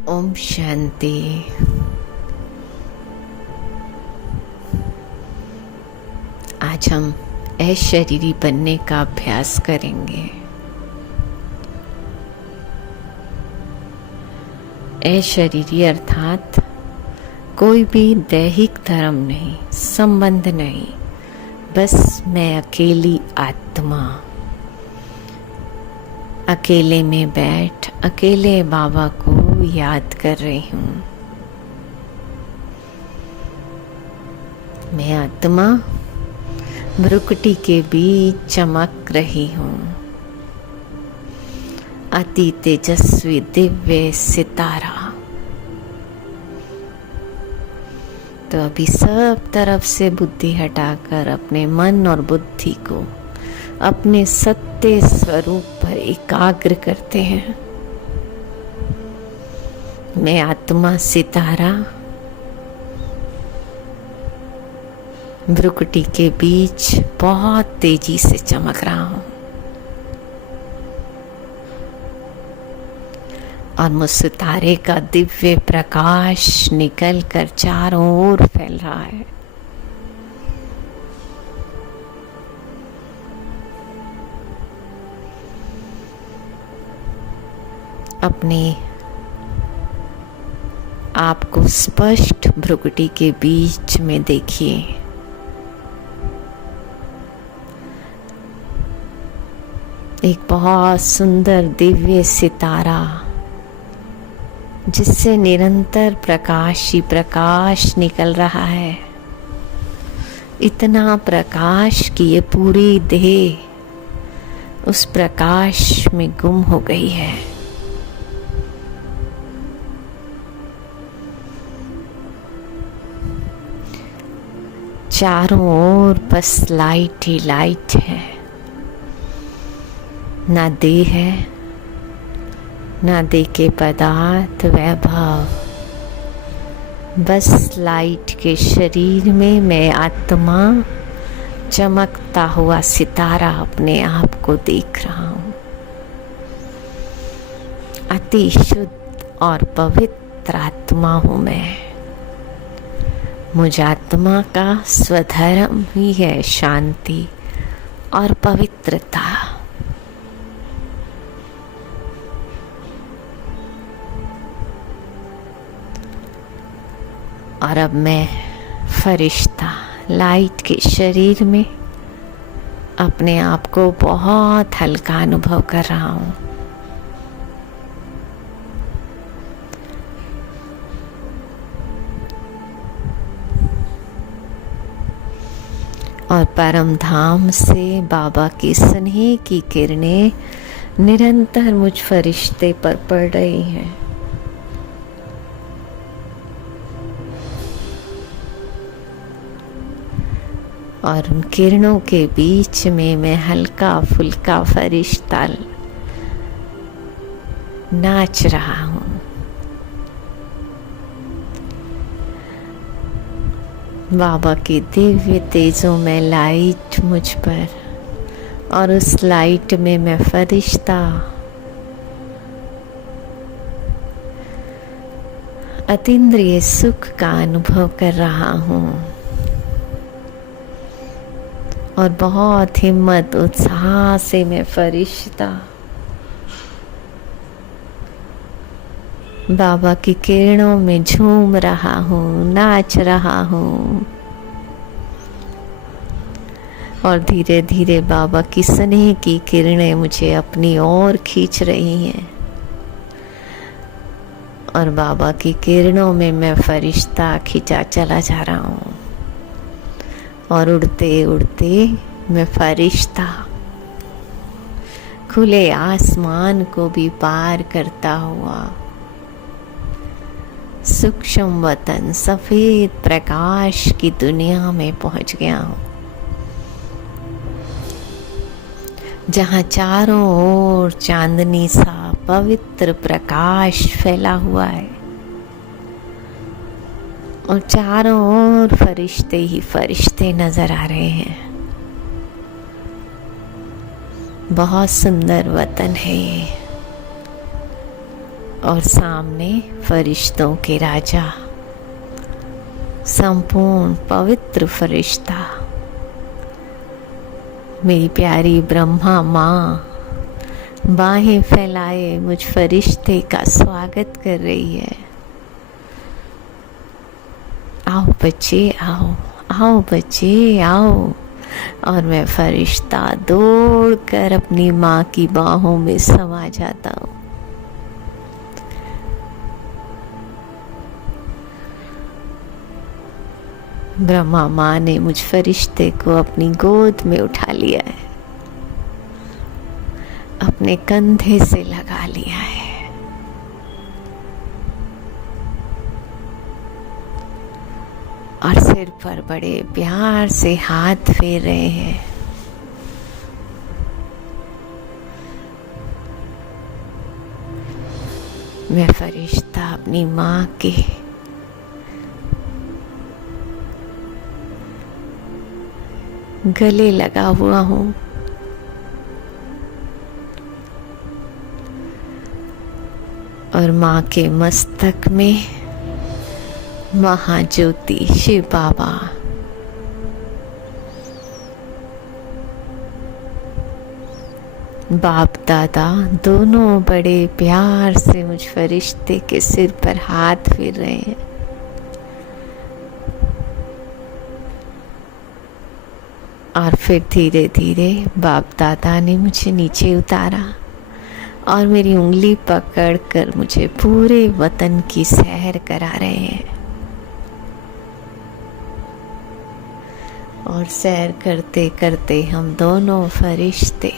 ओम शांति। आज हम अशरीरी बनने का अभ्यास करेंगे। अशरीरी अर्थात कोई भी दैहिक धर्म नहीं, संबंध नहीं, बस मैं अकेली आत्मा। अकेले में बैठ अकेले बाबा को याद कर रही हूँ। मैं आत्मा भ्रुकुटी के बीच चमक रही हूँ, अति तेजस्वी दिव्य सितारा। तो अभी सब तरफ से बुद्धि हटाकर अपने मन और बुद्धि को अपने सत्य स्वरूप पर एकाग्र करते हैं। मैं आत्मा सितारा भ्रुकुटी के बीच बहुत तेजी से चमक रहा हूं और मुझ सितारे का दिव्य प्रकाश निकल कर चारों ओर फैल रहा है। अपने आपको स्पष्ट भ्रुकुटी के बीच में देखिए। एक बहुत सुंदर दिव्य सितारा जिससे निरंतर प्रकाश ही प्रकाश निकल रहा है। इतना प्रकाश कि ये पूरी देह उस प्रकाश में गुम हो गई है। चारों ओर बस लाइट ही लाइट है। ना देह है, ना देह के पदार्थ वैभव, बस लाइट के शरीर में मैं आत्मा चमकता हुआ सितारा अपने आप को देख रहा हूँ। अति शुद्ध और पवित्र आत्मा हूँ मैं। मुझ आत्मा का स्वधर्म ही है शांति और पवित्रता। और अब मैं फरिश्ता लाइट के शरीर में अपने आप को बहुत हल्का अनुभव कर रहा हूँ। और परम धाम से बाबा की स्नेह की किरणें निरंतर मुझ फरिश्ते पर पड़ रही हैं। और उन किरणों के बीच में मैं हल्का फुल्का फरिश्ता नाच रहा हूँ। बाबा की दिव्य तेजों में लाइट मुझ पर और उस लाइट में मैं फरिश्ता अतीन्द्रिय सुख का अनुभव कर रहा हूँ। और बहुत हिम्मत उत्साह से मैं फरिश्ता बाबा की किरणों में झूम रहा हूँ, नाच रहा हूँ। और धीरे धीरे बाबा की स्नेह की किरणें मुझे अपनी ओर खींच रही हैं। और बाबा की किरणों में मैं फरिश्ता खींचा चला जा रहा हूँ। और उड़ते उड़ते मैं फरिश्ता खुले आसमान को भी पार करता हुआ सूक्ष्म वतन सफेद प्रकाश की दुनिया में पहुंच गया हूँ, जहाँ चारों ओर चांदनी सा पवित्र प्रकाश फैला हुआ है। और चारों ओर फरिश्ते ही फरिश्ते नजर आ रहे हैं। बहुत सुंदर वतन है ये। और सामने फरिश्तों के राजा, संपूर्ण पवित्र फरिश्ता, मेरी प्यारी ब्रह्मा माँ बाहें फैलाए मुझ फरिश्ते का स्वागत कर रही है। आओ बच्चे आओ, आओ बच्चे आओ। और मैं फरिश्ता दौड़कर अपनी माँ की बाहों में समा जाता हूँ। ब्रह्मा माँ ने मुझ फरिश्ते को अपनी गोद में उठा लिया है, अपने कंधे से लगा लिया है और सिर पर बड़े प्यार से हाथ फेर रहे हैं। मैं फरिश्ता अपनी माँ के गले लगा हुआ हूँ। और माँ के मस्तक में महाज्योति शिव बाबा, बाप दादा दोनों बड़े प्यार से मुझ फरिश्ते के सिर पर हाथ फेर रहे हैं। और फिर धीरे धीरे बाप दादा ने मुझे नीचे उतारा और मेरी उंगली पकड़कर मुझे पूरे वतन की सैर करा रहे हैं। और सैर करते करते हम दोनों फरिश्ते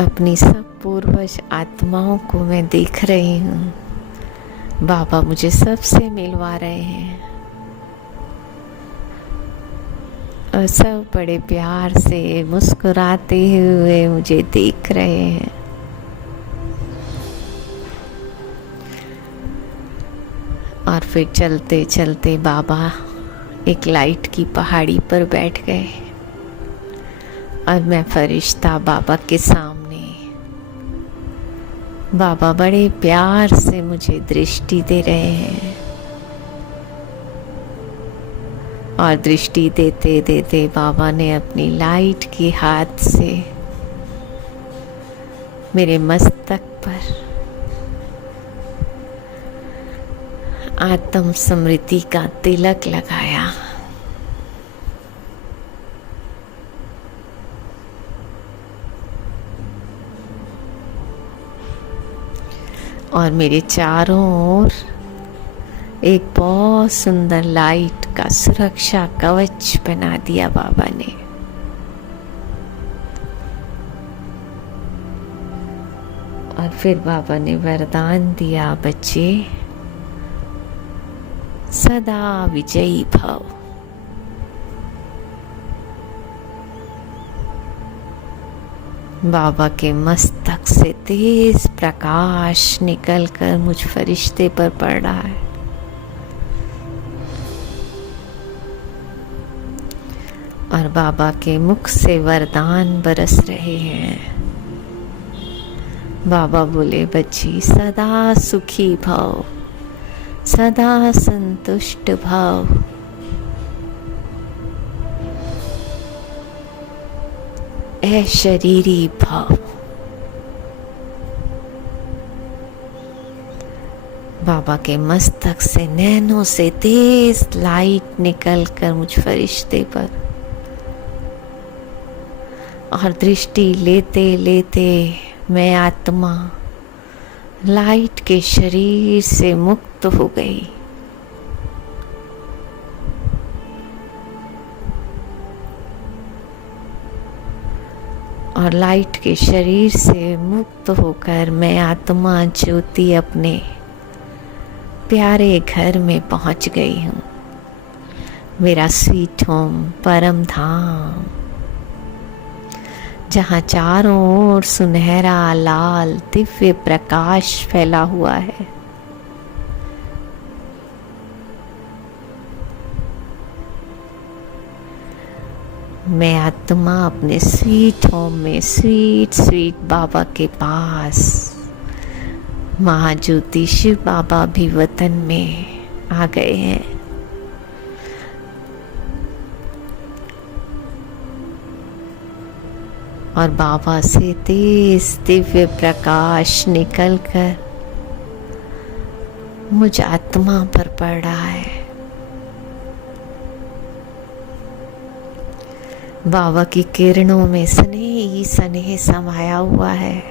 अपनी सब पूर्वज आत्माओं को मैं देख रही हूँ। बाबा मुझे सबसे मिलवा रहे हैं और सब बड़े प्यार से मुस्कुराते हुए मुझे देख रहे हैं। और फिर चलते चलते बाबा एक लाइट की पहाड़ी पर बैठ गए और मैं फरिश्ता बाबा के सामने। बाबा बड़े प्यार से मुझे दृष्टि दे रहे हैं और दृष्टि देते देते बाबा ने अपनी लाइट के हाथ से मेरे मस्तक पर आत्म स्मृति का तिलक लगाया। और मेरे चारों ओर एक बहुत सुंदर लाइट का सुरक्षा कवच बना दिया बाबा ने। और फिर बाबा ने वरदान दिया, बच्चे सदा विजयी भव। बाबा के मस्तक से तेज प्रकाश निकलकर मुझ फरिश्ते पर पड़ रहा है और बाबा के मुख से वरदान बरस रहे हैं। बाबा बोले, बच्ची सदा सुखी भव, सदा संतुष्ट भव। ऐ शरीरी भव। बाबा के मस्तक से नैनों से तेज लाइट निकलकर मुझ फरिश्ते पर और दृष्टि लेते लेते मैं आत्मा लाइट के शरीर से मुक्त हो गई। और लाइट के शरीर से मुक्त होकर मैं आत्मा ज्योति अपने प्यारे घर में पहुंच गई हूँ। मेरा स्वीट होम, परम धाम, जहाँ चारों ओर सुनहरा लाल दिव्य प्रकाश फैला हुआ है। मैं आत्मा अपने स्वीट होम में स्वीट स्वीट बाबा के पास, महाज्योति शिव बाबा भी वतन में आ गए हैं। और बाबा से तेज दिव्य प्रकाश निकलकर मुझ आत्मा पर पड़ रहा है। बाबा की किरणों में स्नेह ही स्नेह समाया हुआ है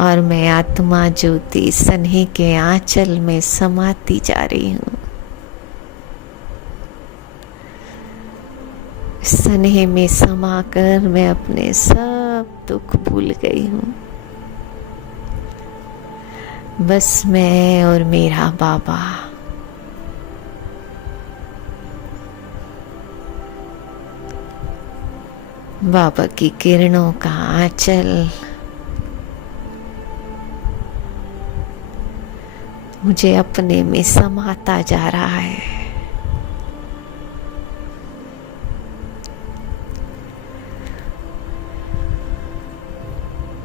और मैं आत्मा ज्योति स्नेह के आंचल में समाती जा रही हूँ। स्नेह में समाकर मैं अपने सब दुख भूल गई हूँ। बस मैं और मेरा बाबा। बाबा की किरणों का आंचल मुझे अपने में समाता जा रहा है।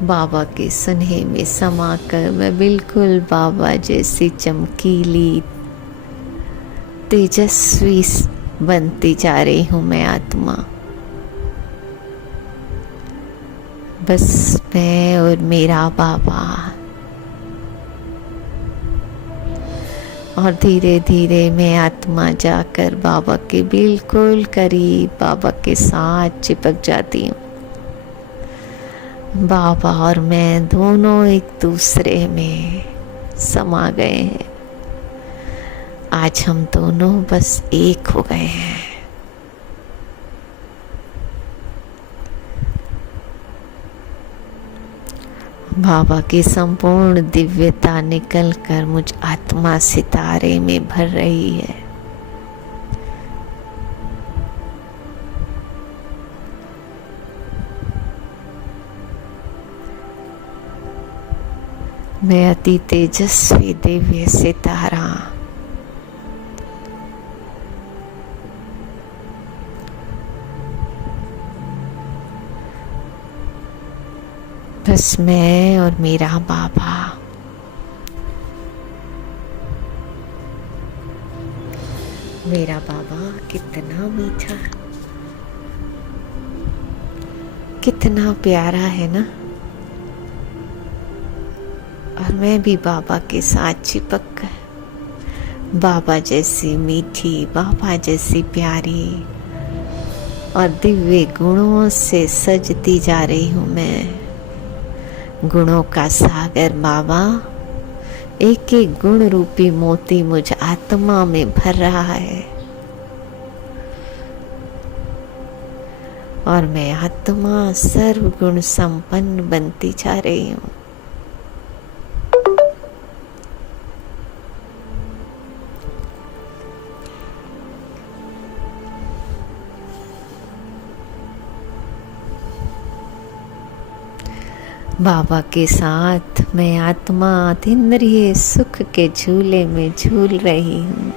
बाबा के स्नेह में समाकर मैं बिल्कुल बाबा जैसी चमकीली तेजस्वी बनती जा रही हूँ मैं आत्मा। बस मैं और मेरा बाबा। और धीरे धीरे मैं आत्मा जाकर बाबा के बिल्कुल करीब बाबा के साथ चिपक जाती हूँ। बाबा और मैं दोनों एक दूसरे में समा गए हैं। आज हम दोनों बस एक हो गए हैं। बाबा की संपूर्ण दिव्यता निकलकर मुझ आत्मा सितारे में भर रही है। मैं अति तेजस्वी दिव्य सितारा बस मैं और मेरा बाबा। मेरा बाबा कितना मीठा, कितना प्यारा है ना। और मैं भी बाबा के साथ चिपक कर बाबा जैसी मीठी, बाबा जैसी प्यारी और दिव्य गुणों से सजती जा रही हूँ मैं। गुणों का सागर बाबा एक एक गुण रूपी मोती मुझ आत्मा में भर रहा है और मैं आत्मा सर्व गुण संपन्न बनती जा रही हूँ। बाबा के साथ मैं आत्मा इंद्रिय सुख के झूले में झूल रही हूँ।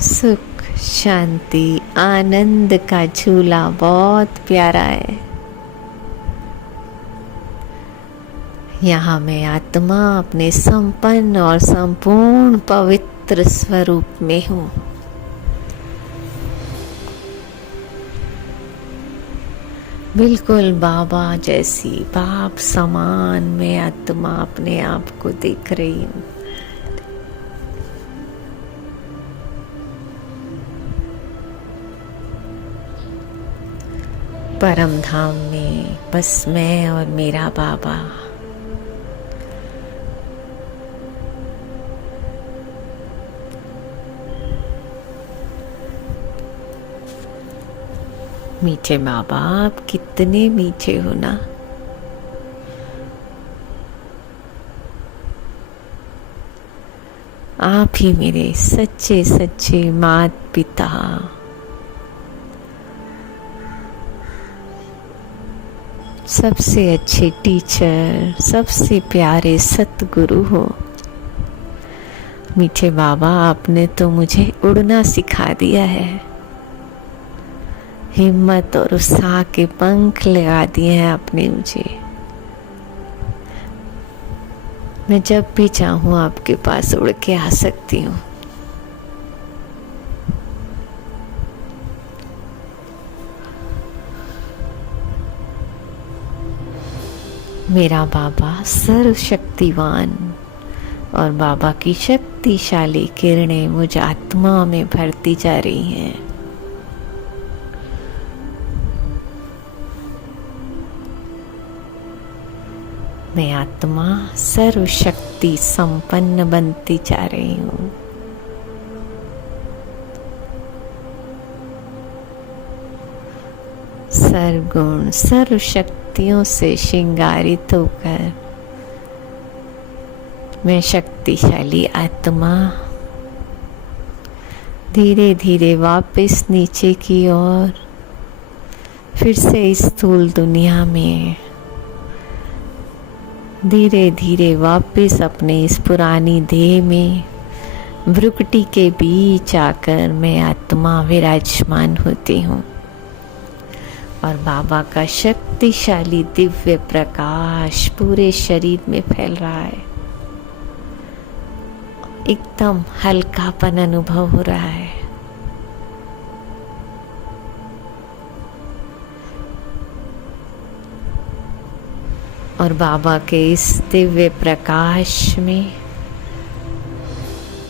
सुख, शांति, आनंद का झूला बहुत प्यारा है। यहाँ मैं आत्मा अपने संपन्न और संपूर्ण पवित्र स्वरूप में हूँ। बिल्कुल बाबा जैसी, बाप समान मैं आत्मा अपने आप को देख रही हूँ। परम धाम में बस मैं और मेरा बाबा। मीठे बाबा, आप कितने मीठे हो ना। आप ही मेरे सच्चे सच्चे माता पिता, सबसे अच्छे टीचर, सबसे प्यारे सतगुरु हो। मीठे बाबा, आपने तो मुझे उड़ना सिखा दिया है। हिम्मत और उत्साह के पंख लगा दिए हैं आपने मुझे। मैं जब भी चाहूँ आपके पास उड़ के आ सकती हूँ। मेरा बाबा सर्वशक्तिवान और बाबा की शक्तिशाली किरणें मुझ आत्मा में भरती जा रही हैं। मैं आत्मा सर्वशक्ति संपन्न बनती जा रही हूँ। सर्वगुण सर्व शक्तियों से श्रृंगारित होकर मैं शक्तिशाली आत्मा धीरे धीरे वापस नीचे की ओर फिर से इस स्थूल दुनिया में धीरे धीरे वापस अपने इस पुरानी देह में भ्रुकुटी के बीच आकर मैं आत्मा विराजमान होती हूँ और बाबा का शक्तिशाली दिव्य प्रकाश पूरे शरीर में फैल रहा है। एकदम हल्कापन अनुभव हो रहा है। और बाबा के इस दिव्य प्रकाश में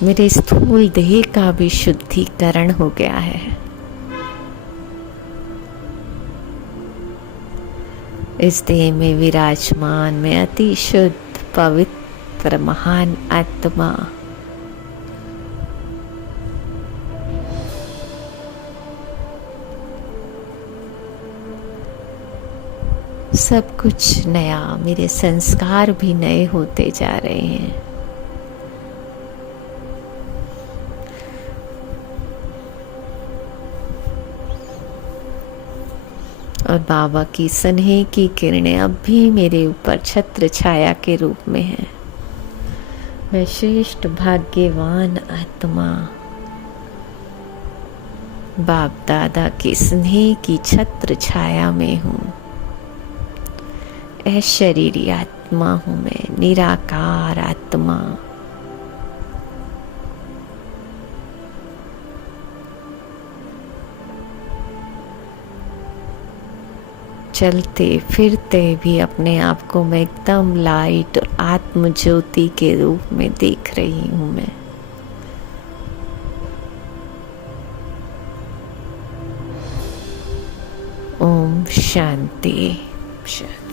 मेरे स्थूल देह का भी शुद्धिकरण हो गया है। इस देह में विराजमान मैं अति शुद्ध पवित्र महान आत्मा सब कुछ नया, मेरे संस्कार भी नए होते जा रहे हैं। और बाबा की स्नेह की किरणें अब भी मेरे ऊपर छत्र छाया के रूप में है। मैं श्रेष्ठ भाग्यवान आत्मा बाप दादा की स्नेह की छत्र छाया में हूँ। अशरीरी आत्मा हूँ मैं, निराकार आत्मा। चलते फिरते भी अपने आप को मैं एकदम लाइट और आत्म ज्योति के रूप में देख रही हूँ मैं। ओम शांति शांति।